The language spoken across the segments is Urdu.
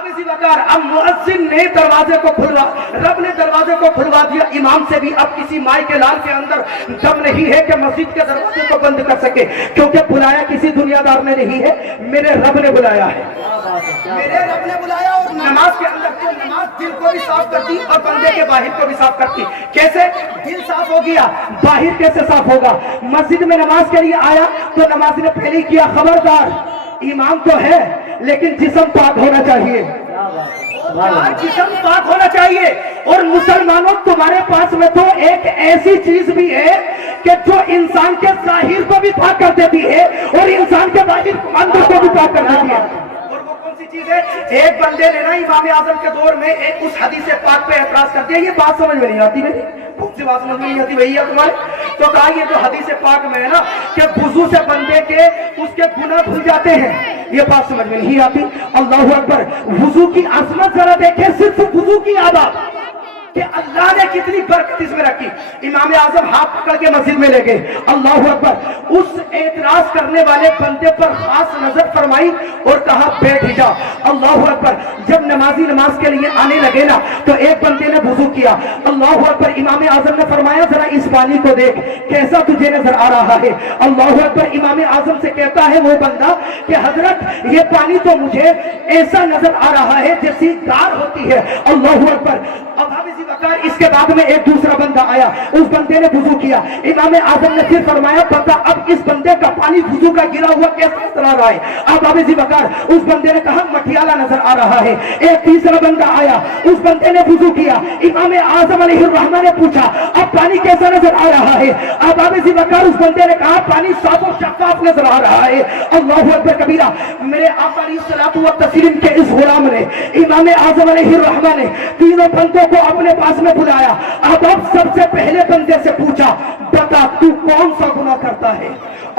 ابھی وقار اب مؤذن نے دروازے کو کھلوا، رب نے دروازے کو کھلوا دیا، امام سے بھی اب کسی مائی کے لال کے اندر دم نہیں ہے کہ مسجد کے دروازے کو بند کر سکے، کیونکہ بلایا کسی دنیا دار نے نہیں ہے، میرے رب نے بلایا ہے، میرے رب نے بلایا۔ اور نماز کے اندر تو نماز دل کو بھی صاف کرتی اور بندے کے باہر کو بھی صاف کرتی۔ کیسے؟ دل صاف ہو گیا، باہر کیسے صاف ہوگا؟ مسجد میں نماز کے لیے آیا تو نماز نے پہلے کیا، خبردار ایمان تو ہے لیکن جسم پاک ہونا چاہیے، جسم پاک ہونا چاہیے۔ اور مسلمانوں تمہارے پاس میں تو ایک ایسی چیز بھی ہے کہ جو انسان کے ظاہر کو بھی پاک کر دیتی ہے اور انسان کے باطن اندر کو بھی پاک کر دیتی ہے۔ اور وہ کون سی چیز ہے؟ ایک بندے نے نا امام اعظم کے دور میں ایک اس حدیث پاک پہ اعتراض کر دیا، یہ بات سمجھ میں نہیں آتی میری، کون سی بات سمجھ میں نہیں آتی وہی ہے تمہارے؟ تو کہا یہ جو حدیث پاک میں ہے نا کہ وضو سے بندے کے اس کے گناہ دھل جاتے ہیں، یہ بات سمجھ میں نہیں آتی۔ اللہ اکبر، وضو کی عظمت ذرا دیکھیں، صرف وضو کی آداب کہ اللہ نے کتنی برکت اس میں رکھی۔ امام اعظم ہاتھ پکڑ کے مسجد میں لے گئے، اللہ اکبر، اس اعتراض کرنے والے بندے پر خاص نظر فرمائی اور کہا بیٹھ جا، اللہ اکبر۔ جب نمازی نماز کے لیے آنے لگے نا تو ایک بندے نے وضو کیا، اللہ اکبر، امام اعظم نے فرمایا ذرا اس پانی کو دیکھ کیسا تجھے نظر آ رہا ہے، اللہ اکبر۔ امام اعظم سے کہتا ہے وہ بندہ کہ حضرت یہ پانی تو مجھے ایسا نظر آ رہا ہے جیسی گار ہوتی ہے، اللہ اکبر۔ اب اس کے بعد میں ایک دوسرا بندہ آیا، اس بندے نے وضو کیا، امام اعظم نے پھر فرمایا بتا اب اس بندے کا پانی وضو کا گرا ہوا کیسا نظر آ رہا ہے؟ اب ابھی ذی وقار اس بندے نے کہا مٹیالہ نظر آ رہا ہے۔ ایک تیسرا بندہ آیا، اس بندے نے وضو کیا، امام اعظم علیہ الرحمہ نے پوچھا اب پانی کیسا نظر آ رہا ہے؟ اب ابھی ذی وقار اس بندے نے کہا پانی صاف و شفاف نظر آ رہا ہے، اللہ اکبر کبیرہ۔ میرے آقا علیہ الصلوۃ والتسلیم کے اس غلام نے، امام اعظم علیہ الرحمہ نے تینوں بندوں کو اپنے پاس میں بلایا، اب سب سے پہلے بندے سے پوچھا بتا تو کون سا گناہ کرتا ہے؟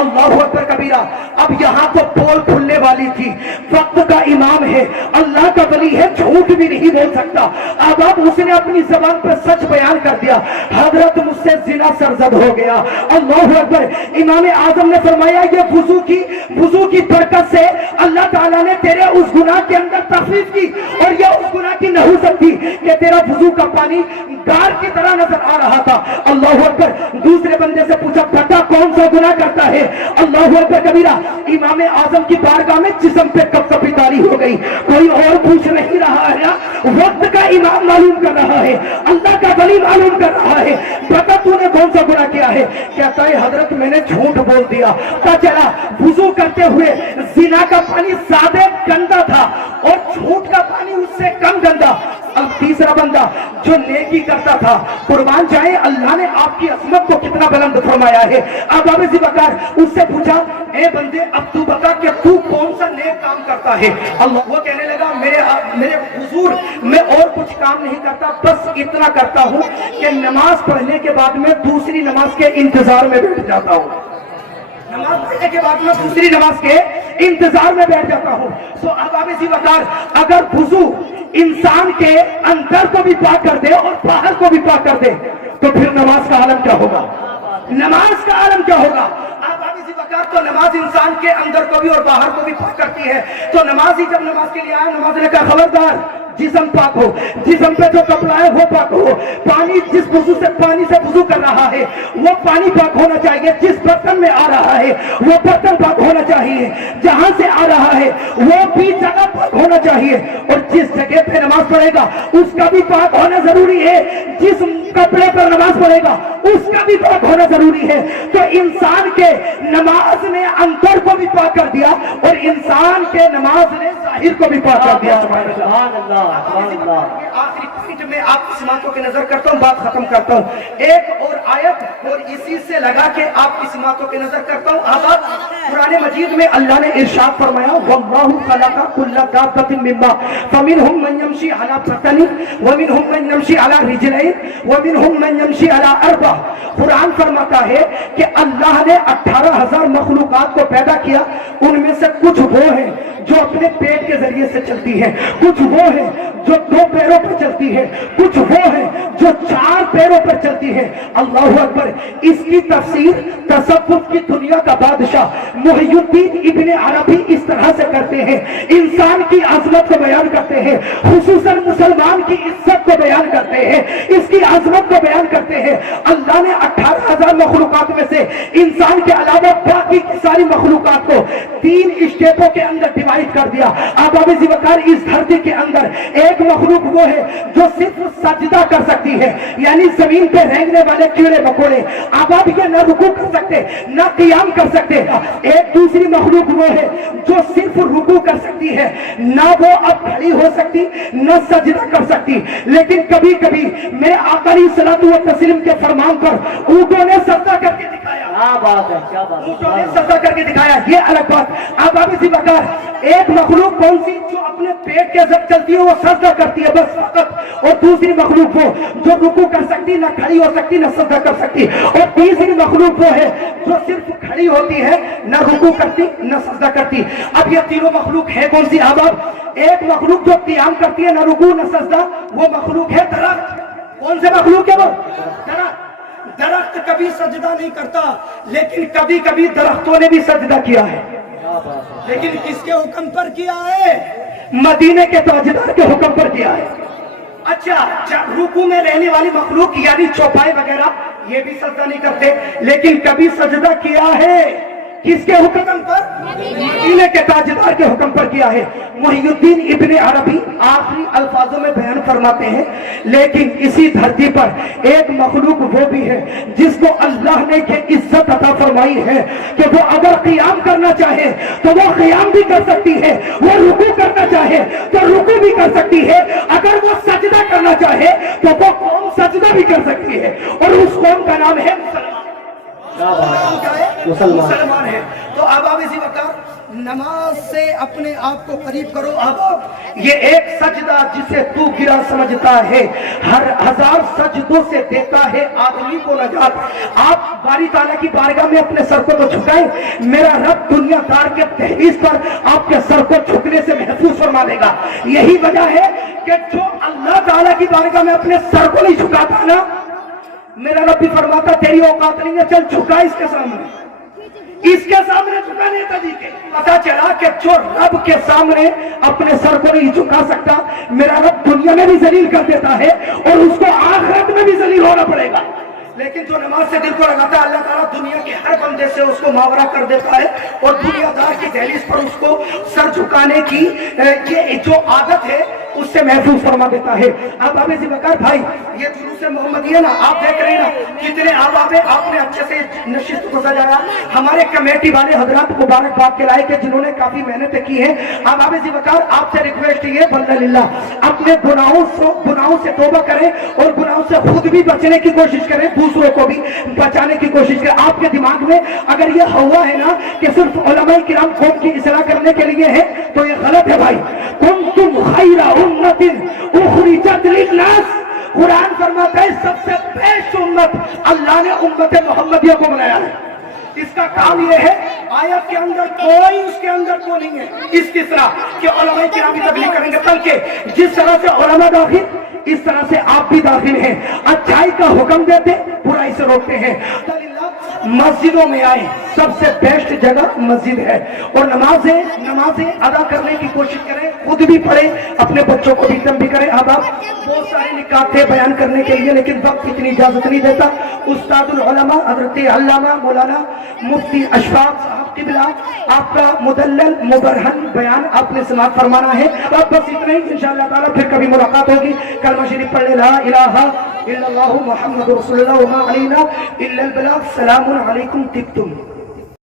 اللہ اکبر کبیرہ۔ اب یہاں تو پول کھلنے والی تھی، وقت کا امام ہے، اللہ کا ولی ہے، جھوٹ بھی نہیں بول سکتا۔ اب اس نے اپنی زبان پر سچ بیان کر دیا، حضرت مجھ سے زنا سرزد ہو گیا، اللہ اکبر۔ امام اعظم نے فرمایا یہ وضو کی برکت سے اللہ تعالیٰ نے تیرے اس گناہ کے اندر تخفیف کی، اور یہ اس گناہ کی نحوست تھی کہ تیرا وضو کا پانی گار کی طرح نظر آ رہا تھا، اللہ اکبر۔ دوسرے بندے سے پوچھا بتا کون سا گناہ کرتا ہے؟ اللہ اکبر کبیرہ۔ امام اعظم کی بارگاہ میں جسم پہ کب کبھی تاری ہو گئی، کوئی اور پوچھ نہیں رہا ہے، وقت کا امام معلوم کر رہا ہے، اللہ کا ولی معلوم کر رہا ہے، بتا تو نے کون سا گناہ کیا ہے؟ کہتا ہے حضرت میں نے جھوٹ بول دیا، پتا چلا وضو کرتے ہوئے زنا کا پانی زیادہ گندا تھا اور جھوٹ کا پانی اس سے کم گندا۔ اب تیسرا بندہ جو نیکی کرتا تھا، قربان جائے اللہ نے آپ کی عظمت کو کتنا بلند فرمایا ہے۔ اب ابھی ذی وقار اس سے پوچھا اے بندے اب تو بتا کہ تو کون سا نیک کام کرتا ہے؟ اللہ وہ کہنے لگا میرے حضور میں اور کچھ کام نہیں کرتا، بس اتنا کرتا ہوں کہ نماز پڑھنے کے بعد میں دوسری نماز کے انتظار میں بیٹھ جاتا ہوں، نماز پڑھنے کے بعد میں دوسری نماز کے انتظار میں بیٹھ جاتا ہوں۔ تو اب ابھی ذی وقار اگر وضو انسان کے اندر کو بھی پاک کر دے اور باہر کو بھی پاک کر دے تو پھر نماز کا عالم کیا ہوگا؟ نماز کا عالم کیا ہوگا؟ اب ابھی ذی وقار تو نماز انسان کے اندر کو بھی اور باہر کو بھی پاک کرتی ہے۔ تو نمازی جب نماز کے لیے آیا، نماز نے کہا خبردار جسم پاک ہو، جسم پہ جو کپڑا ہے وہ پاک ہو، پانی جس پانی سے وضو کر رہا ہے وہ پانی پاک ہونا چاہیے، جس برتن میں آ رہا ہے وہ برتن پاک ہونا چاہیے، جہاں سے آ رہا ہے وہ بھی جگہ پاک ہونا چاہیے، اور جس جگہ پہ نماز پڑھے گا اس کا بھی پاک ہونا ضروری ہے، جس کپڑے پر نماز پڑھے گا اس کا بھی پاک ہونا ضروری ہے۔ تو انسان کے نماز نے اندر کو بھی پاک کر دیا اور انسان کے نماز نے ظاہر کو بھی پاک کر دیا۔ سبحان اللہ۔ آخری پوائنٹ میں آپ کی سماعتوں کی نظر کرتا ہوں، بات ختم کرتا ہوں، ایک اور آیت اور اسی سے لگا کے آپ کی سماعتوں کی نظر کرتا ہوں۔ آباد قرآن مجید میں اللہ نے ارشاد فرمایا وَاللَّهُ خَلَقَ كُلَّ دَابَّةٍ مِّن مَّاءٍ فَمِنْهُم مَّن يَمْشِي عَلَىٰ بَطْنِهِ وَمِنْهُم مَّن يَمْشِي عَلَىٰ رِجْلَيْنِ وَمِنْهُم مَّن يَمْشِي عَلَىٰ أَرْبَعٍ۔ قرآن فرماتا ہے کہ اللہ نے 18,000 مخلوقات کو پیدا کیا، ان میں سے کچھ وہ ہیں جو اپنے پیٹ کے ذریعے سے چلتی ہے، کچھ وہ ہے جو 2 پیروں پر چلتی ہے، کچھ وہ ہے جو 4 پیروں پر چلتی ہے۔ اللہ اکبر۔ اس کی تفسیر تصوف کی دنیا کا بادشاہ محی الدین ابن عربی اس طرح سے کرتے ہیں، انسان کی عظمت کو بیان کرتے ہیں، خصوصاً مسلمان کی عزت کو بیان کرتے ہیں، اس کی عظمت کو بیان کرتے ہیں۔ اللہ نے 18,000 مخلوقات میں سے انسان کے علاوہ باقی کی ساری مخلوقات کو 3 اسٹیپوں کے اندر ڈیوائیڈ کر دیا۔ آباب ذوقار، اس دھرتی کے اندر ایک مخلوق وہ ہے جو صرف سجدہ کر سکتی ہے، یعنی زمین پہ رینگنے والے کیڑے مکوڑے آباب یہ نہ رکوع کر سکتے نہ قیام کر سکتے۔ ایک دوسری مخلوق وہ ہے جو صرف رکوع کر سکتی ہے، نہ وہ اب کھڑی ہو سکتی نہ سجدہ کر سکتی، لیکن کبھی کبھی میرے آقا علیہ الصلوۃ والتسلیم کے فرمان پر اونٹوں نے سجدہ کر کے دکھایا۔ کیا بات ہے، کیا بات اونٹوں نے ہے۔ سجدہ کر کے دکھایا، یہ الگ بات۔ آباب ذوقار، ایک مخلوق کون سی جو اپنے پیٹ کے ذریعے چلتی ہے وہ سجدہ کرتی ہے بس فقط، اور دوسری مخلوق وہ جو رکوع کر سکتی، نہ کھڑی ہو سکتی نہ سجدہ کر سکتی، اور تیسری مخلوق وہ ہے جو صرف کھڑی ہوتی ہے، نہ رکوع کرتی نہ سجدہ کرتی۔ اب یہ تینوں مخلوق ہے کون سی آباب؟ ایک مخلوق جو قیام کرتی ہے، نہ رکوع نہ سجدہ، وہ مخلوق ہے درخت۔ کون سے مخلوق ہے وہ؟ درخت۔ درخت کبھی سجدہ نہیں کرتا، لیکن کبھی کبھی درختوں نے بھی سجدہ کیا ہے، لیکن کس کے حکم پر کیا ہے؟ مدینے کے تاجدار کے حکم پر کیا ہے۔ اچھا، رکوع میں رہنے والی مخلوق یعنی چوپائے وغیرہ یہ بھی سجدہ نہیں کرتے، لیکن کبھی سجدہ کیا ہے کس کے حکم پر؟ مدینے کے تاجدار کے حکم پر کیا ہے۔ محی الدین ابن عربی آخری الفاظوں میں بیان فرماتے ہیں، لیکن اسی دھرتی پر ایک مخلوق وہ بھی ہے جس کو اللہ نے یہ عزت عطا فرمائی ہے کہ وہ اگر قیام کرنا چاہے تو وہ قیام بھی کر سکتی ہے، وہ رکوع کرنا چاہے تو رکوع بھی کر سکتی ہے، اگر وہ سجدہ کرنا چاہے تو وہ قوم سجدہ بھی کر سکتی ہے، اور اس قوم کا نام ہے مسلمان ہے۔ تو آباب ذوقار، نماز سے اپنے آپ کو قریب کرو آباب۔ یہ ایک سجدہ جسے تو گرا سمجھتا ہے، ہر 1000 سجدوں سے دیتا ہے آدمی کو نجات۔ آپ باری تعالیٰ کی بارگاہ میں اپنے سر کو تو جھکائیں، میرا رب دنیا دار کے تحویز پر آپ کے سر کو جھکنے سے محفوظ فرما دے گا۔ یہی وجہ ہے کہ جو اللہ تعالیٰ کی بارگاہ میں اپنے سر کو نہیں جھکاتا نا، میرا رب بھی فرماتا تیری اوقات نہیں ہے، چل جھکا اس کے سامنے، اس کے سامنے جھکانے طریقے۔ پتا چلا کہ جو رب کے سامنے اپنے سر کو نہیں جھکا سکتا، میرا رب دنیا میں بھی ذلیل کر دیتا ہے اور اس کو آخرت میں بھی ذلیل ہونا پڑے گا۔ لیکن جو نماز سے دل کو لگاتا ہے، اللہ تعالیٰ دنیا کے ہر بندے سے اس کو ماورا کر دیتا ہے، اور دنیا دار کی دہلیز پر اس کو سر جھکانے کی یہ جو عادت ہے اس سے محفوظ فرما دیتا ہے۔ آباب ذوقار بھائی، یہ جلوس محمدی ہے نا، آپ دیکھ رہے ہیں نا کتنے آباب ہیں، آپ نے اچھے سے نشست کو سجایا۔ ہمارے کمیٹی والے حضرات مبارکباد کے لائق ہیں جنہوں نے کافی محنتیں کی ہیں۔ آباب ذوقار، آپ سے ریکویسٹ یہ بندہ للہ اپنے گناہوں سے توبہ کریں اور گناہوں سے خود بھی بچنے کی کوشش کریں، دوسروں کو بھی بچانے کی کوشش کریں۔ آپ کے دماغ میں اگر یہ ہوا ہے نا کہ صرف علماء کرام قوم کی اصلاح کرنے کے لیے ہے تو یہ غلط ہے بھائی۔ کنتم خیر امت اخرجت للناس، قرآن فرماتا ہے سب سے بیسٹ امت اللہ نے امت محمدیہ کو بنایا ہے۔ اس کا کام یہ ہے، آیت کے اندر کوئی اس کے اندر کو نہیں ہے اس کی طرح کہ علماء کرام کی تبلیغ کریں گے، بلکہ جس طرح سے علماء داخل اس طرح سے آپ بھی داخل ہیں، اچھائی کا حکم دیتے برائی سے روکتے ہیں۔ مسجدوں میں آئے، سب سے بیسٹ جگہ مسجد ہے، اور نمازیں ادا کرنے کی کوشش کریں، خود بھی پڑھیں، اپنے بچوں کو بھی تنبیہ کریں۔ اب آپ بہت سارے نکات تھے بیان کرنے کے لیے، لیکن وقت اتنی اجازت نہیں دیتا۔ استاد العلماء حضرت علامہ مولانا مفتی اشفاق صاحب قبلہ آپ کا مدلل مبرہن بیان آپ نے سماعت فرمانا ہے۔ اب بس اتنا ہی، انشاءاللہ تعالیٰ پھر کبھی ملاقات ہوگی۔ کلمہ شریف پڑھ لیں، لا الہ الا اللہ محمد رسول اللہ وما علینا الا البلاغ۔ السلام علیکم، طبتم۔